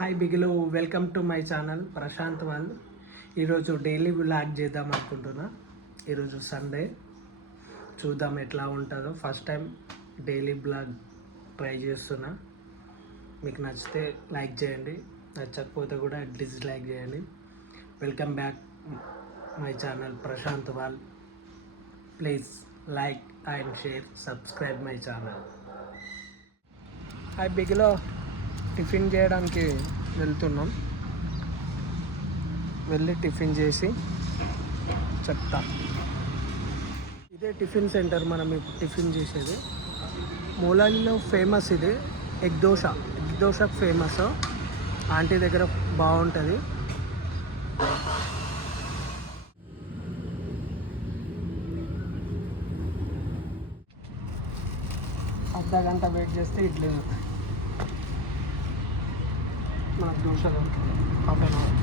Hi బిగిలు, welcome to my channel Prashanth వాళ్ళు. ఈరోజు డైలీ వ్లాగ్ చేద్దాం అనుకుంటున్నా. ఈరోజు సండే, చూద్దాం ఎట్లా ఉంటుందో. First time daily blog try చేస్తున్నా. మీకు నచ్చితే లైక్ చేయండి, నచ్చకపోతే కూడా డిస్లైక్ చేయండి. Welcome back my channel Prashanth వాల్. Please like and share, subscribe my channel. Hi బిగిలో, టిఫిన్ చేయడానికి వెళ్తున్నాం. వెళ్ళి టిఫిన్ చేసి చెప్తా. ఇదే టిఫిన్ సెంటర్ మనం ఇప్పుడు టిఫిన్ చేసేది. మూలాల్లో ఫేమస్ ఇది ఎగ్ దోశ ఫేమస్. ఆంటీ దగ్గర బాగుంటుంది. అర్ధ గంట వెయిట్ చేస్తే ఇడ్లీ మనకు దోశ దొరుకుతుంది. Half an hour.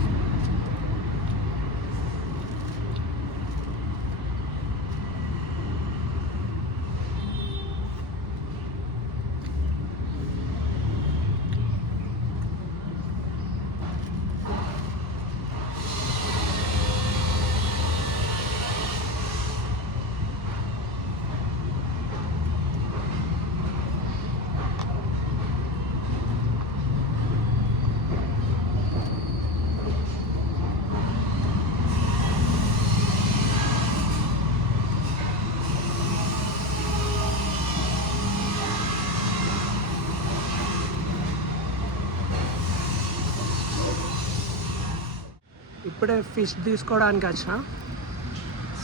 ఇప్పుడే ఫిష్ తీసుకోవడానికి వచ్చిన.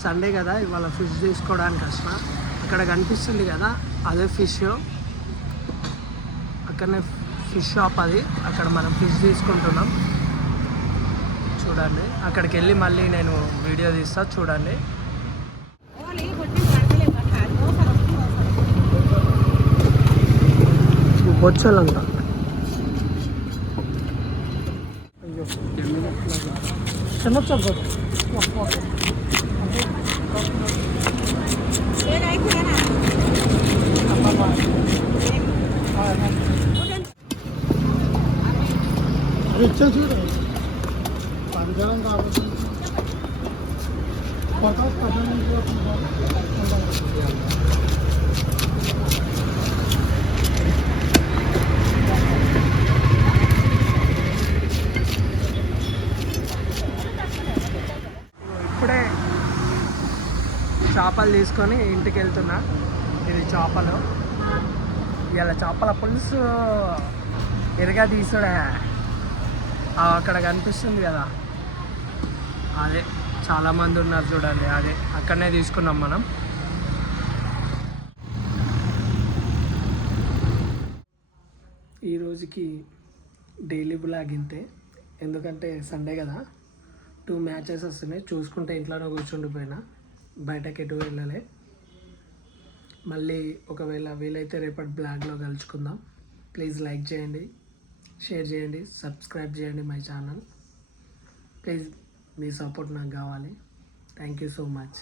సండే కదా, ఇవాళ ఫిష్ తీసుకోవడానికి వచ్చిన. అక్కడ కనిపిస్తుంది కదా, అదే ఫిష్. అక్కడనే ఫిష్ షాప్ అది. అక్కడ మనం ఫిష్ తీసుకుంటున్నాం. చూడండి, అక్కడికి వెళ్ళి మళ్ళీ నేను వీడియో తీస్తా. చూడండి. బొచ్చలంట. అయ్యో, తినొచ్చు. పంజరం కాబట్టి ఇప్పుడే చేపలు తీసుకొని ఇంటికి వెళ్తున్నా. ఇది చేపలు. ఇలా చేపల పులుసు ఎరగా తీసుడే. అక్కడ కనిపిస్తుంది కదా, అదే చాలామంది ఉన్నారు చూడండి. అదే అక్కడనే తీసుకున్నాం మనం. ఈరోజుకి డైలీ బ్లాగ్ ఇంతే. ఎందుకంటే సండే కదా, 2 మ్యాచెస్ వస్తున్నాయి. చూసుకుంటే ఇంట్లోనే కూర్చుండిపోయినా, బయటకి ఎటు వెళ్ళలే. మళ్ళీ ఒకవేళ వీలైతే రేపటి బ్లాగ్లో కలుసుకుందాం. ప్లీజ్ లైక్ చేయండి, షేర్ చేయండి, సబ్స్క్రైబ్ చేయండి my channel. Please me support నాకు కావాలి. Thank you so much.